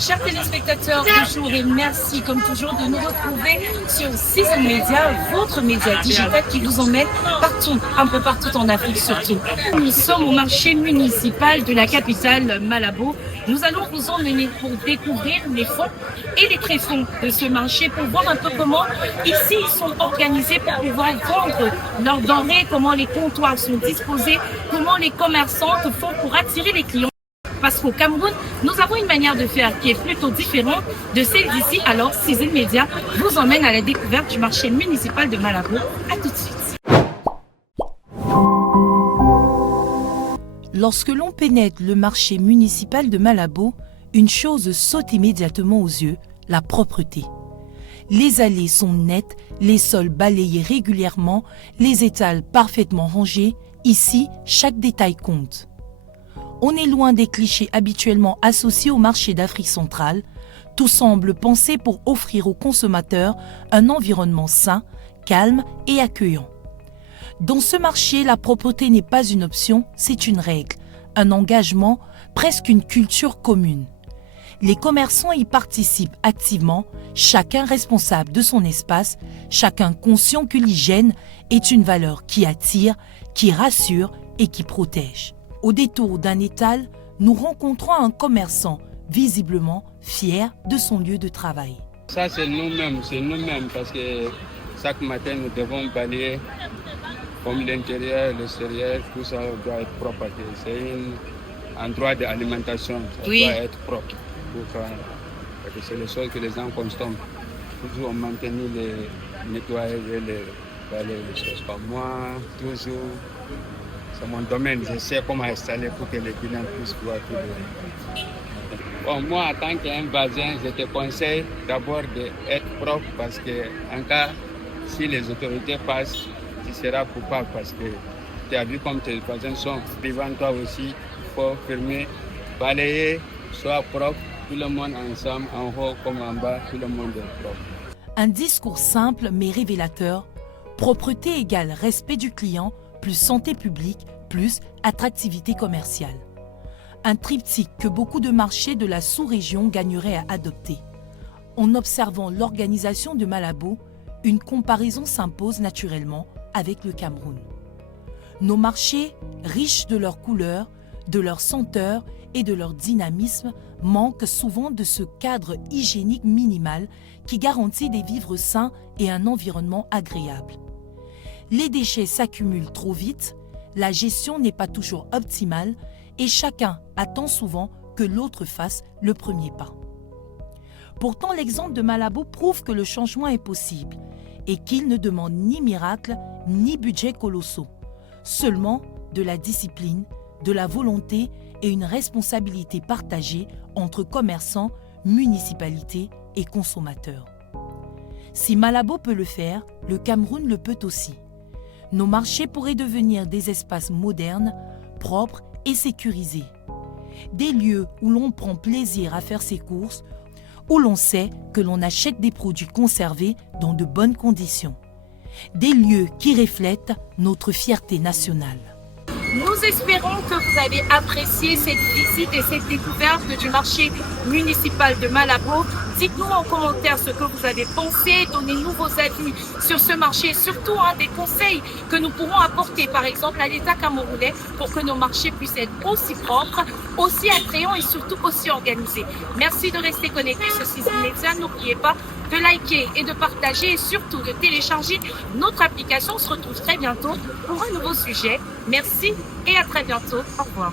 Chers téléspectateurs, bonjour et merci comme toujours de nous retrouver sur Season Media, votre média digital qui vous emmène partout, un peu partout en Afrique surtout. Nous sommes au marché municipal de la capitale Malabo. Nous allons vous emmener pour découvrir les fonds et les tréfonds de ce marché pour voir un peu comment ici ils sont organisés pour pouvoir vendre leurs denrées, comment les comptoirs sont disposés, comment les commerçants font pour attirer les clients. Parce qu'au Cameroun, nous avons une manière de faire qui est plutôt différente de celle d'ici. Alors, Season Media vous emmène à la découverte du marché municipal de Malabo. À tout de suite. Lorsque l'on pénètre le marché municipal de Malabo, une chose saute immédiatement aux yeux, la propreté. Les allées sont nettes, les sols balayés régulièrement, les étals parfaitement rangés. Ici, chaque détail compte. On est loin des clichés habituellement associés au marché d'Afrique centrale. Tout semble pensé pour offrir aux consommateurs un environnement sain, calme et accueillant. Dans ce marché, la propreté n'est pas une option, c'est une règle, un engagement, presque une culture commune. Les commerçants y participent activement, chacun responsable de son espace, chacun conscient que l'hygiène est une valeur qui attire, qui rassure et qui protège. Au détour d'un étal, nous rencontrons un commerçant visiblement fier de son lieu de travail. Ça, c'est nous-mêmes, parce que chaque matin, nous devons balayer comme l'intérieur, l'extérieur, tout ça doit être propre. C'est un endroit d'alimentation, ça doit être propre. Parce que c'est les choses que les gens consomment. Toujours maintenir les nettoyer, les balayer, les choses comme moi, toujours. C'est mon domaine, je sais comment installer pour que les clients puissent voir tout. Bon, moi, en tant qu'un voisin, je te conseille d'abord d'être propre parce que, en cas, si les autorités passent, tu seras coupable parce que tu as vu comme tes voisins sont devant toi aussi. Il faut fermer, balayer, sois propre, tout le monde ensemble, en haut comme en bas, tout le monde est propre. Un discours simple mais révélateur. Propreté égale respect du client, plus santé publique, plus attractivité commerciale. Un triptyque que beaucoup de marchés de la sous-région gagneraient à adopter. En observant l'organisation de Malabo, une comparaison s'impose naturellement avec le Cameroun. Nos marchés, riches de leurs couleurs, de leurs senteurs et de leur dynamisme, manquent souvent de ce cadre hygiénique minimal qui garantit des vivres sains et un environnement agréable. Les déchets s'accumulent trop vite, la gestion n'est pas toujours optimale et chacun attend souvent que l'autre fasse le premier pas. Pourtant, l'exemple de Malabo prouve que le changement est possible et qu'il ne demande ni miracle ni budget colossaux, seulement de la discipline, de la volonté et une responsabilité partagée entre commerçants, municipalités et consommateurs. Si Malabo peut le faire, le Cameroun le peut aussi. Nos marchés pourraient devenir des espaces modernes, propres et sécurisés. Des lieux où l'on prend plaisir à faire ses courses, où l'on sait que l'on achète des produits conservés dans de bonnes conditions. Des lieux qui reflètent notre fierté nationale. Nous espérons que vous avez apprécié cette visite et cette découverte du marché municipal de Malabo. Dites-nous en commentaire ce que vous avez pensé, donnez-nous vos avis sur ce marché, surtout des conseils que nous pourrons apporter par exemple à l'État camerounais pour que nos marchés puissent être aussi propres, aussi attrayants et surtout aussi organisés. Merci de rester connectés sur Season Media. N'oubliez pas de liker et de partager et surtout de télécharger notre application. On se retrouve très bientôt pour un nouveau sujet. Merci et à très bientôt. Au revoir.